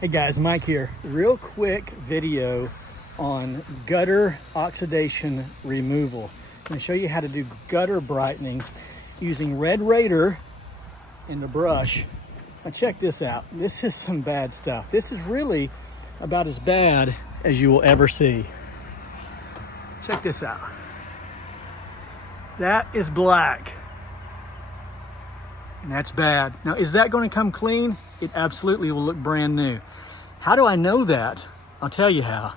Hey guys, Mike here. Real quick video on gutter oxidation removal. I'm going to show you how to do gutter brightening using Red Raider in the brush. Now check this out. This is some bad stuff. This is really about as bad as you will ever see. Check this out. That is black. And that's bad. Now, is that going to come clean? It absolutely will look brand new. How do I know that? I'll tell you how.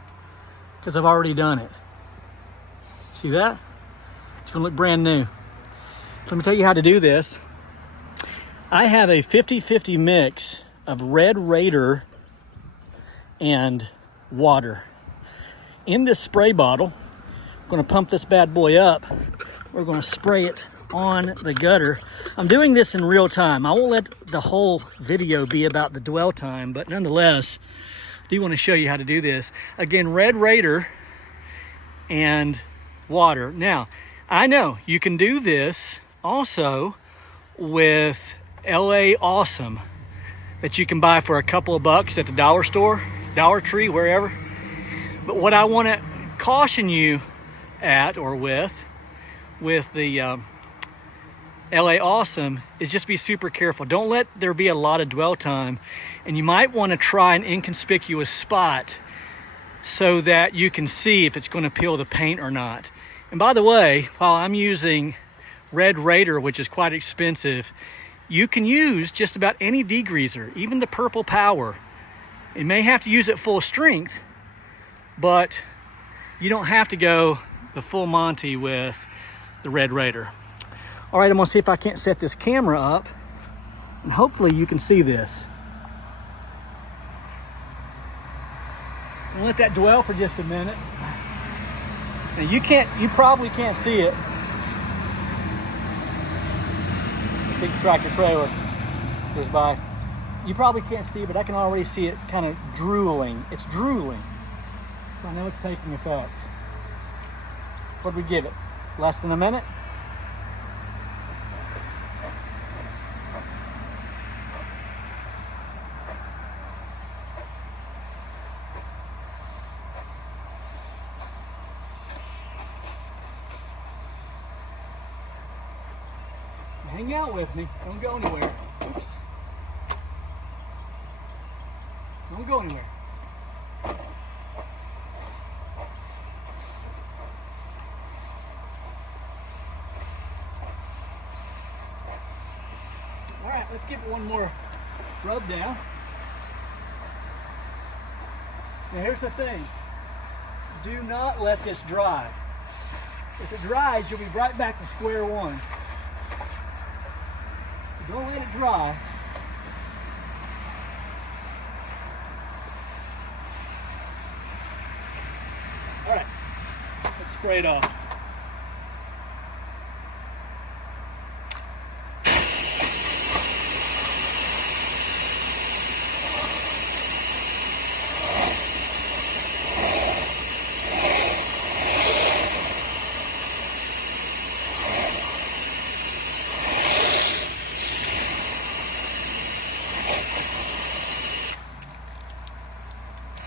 Because I've already done it. See that? It's going to look brand new. So let me tell you how to do this. I have a 50-50 mix of Red Raider and water. In this spray bottle, I'm going to pump this bad boy up. We're going to spray it on the gutter. I'm doing this in real time. I won't let the whole video be about the dwell time, but nonetheless, I do want to show you how to do this. Again, Red Raider and water. Now, I know you can do this also with LA Awesome that you can buy for a couple of bucks at the dollar store, Dollar Tree, wherever. But what I want to caution you at or with the LA Awesome is just be super careful. Don't let there be a lot of dwell time, and you might want to try an inconspicuous spot so that you can see if it's going to peel the paint or not. And by the way, while I'm using Red Raider, which is quite expensive, you can use just about any degreaser, even the Purple Power. You may have to use it full strength, but you don't have to go the full Monty with the Red Raider. All right, I'm gonna see if I can't set this camera up, and hopefully you can see this. I'll let that dwell for just a minute. Now you probably can't see it. Big tractor trailer goes by. You probably can't see it, but I can already see it kind of drooling. It's drooling. So I know it's taking effect. What did we give it? Less than a minute? Hang out with me. Don't go anywhere. Oops. Don't go anywhere. All right, let's give it one more rub down. Now here's the thing. Do not let this dry. If it dries, you'll be right back to square one. Don't let it dry. All right, let's spray it off.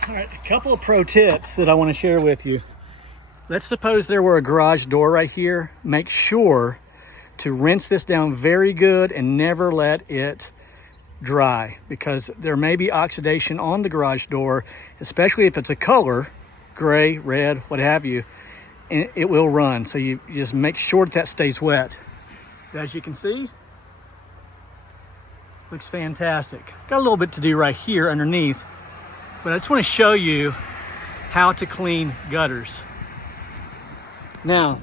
All right, a couple of pro tips that I want to share with you. Let's suppose there were a garage door right here. Make sure to rinse this down very good and never let it dry, because there may be oxidation on the garage door, especially if it's a color, gray, red, what have you, and it will run. So you just make sure that stays wet. As you can see, looks fantastic. Got a little bit to do right here underneath, but I just want to show you how to clean gutters. Now,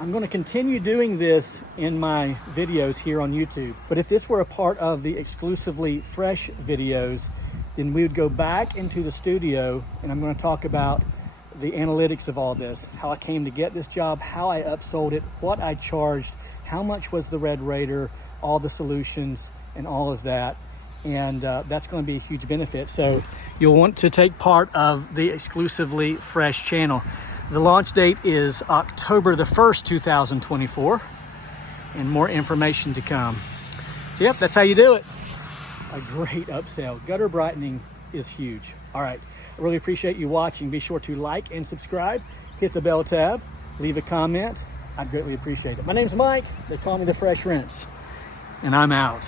I'm going to continue doing this in my videos here on YouTube, but if this were a part of the exclusively fresh videos, then we would go back into the studio and I'm going to talk about the analytics of all this, how I came to get this job, how I upsold it, what I charged, how much was the Red Raider, all the solutions and all of that. And that's going to be a huge benefit. So you'll want to take part of the exclusively fresh channel. The launch date is October the 1st, 2024, and more information to come. So yep, that's how you do it. a great upsell. Gutter brightening is huge. All right, I really appreciate you watching. Be sure to like and subscribe, hit the bell tab, leave a comment. I'd greatly appreciate it. My name's Mike. They call me the Fresh Rinse, and I'm out.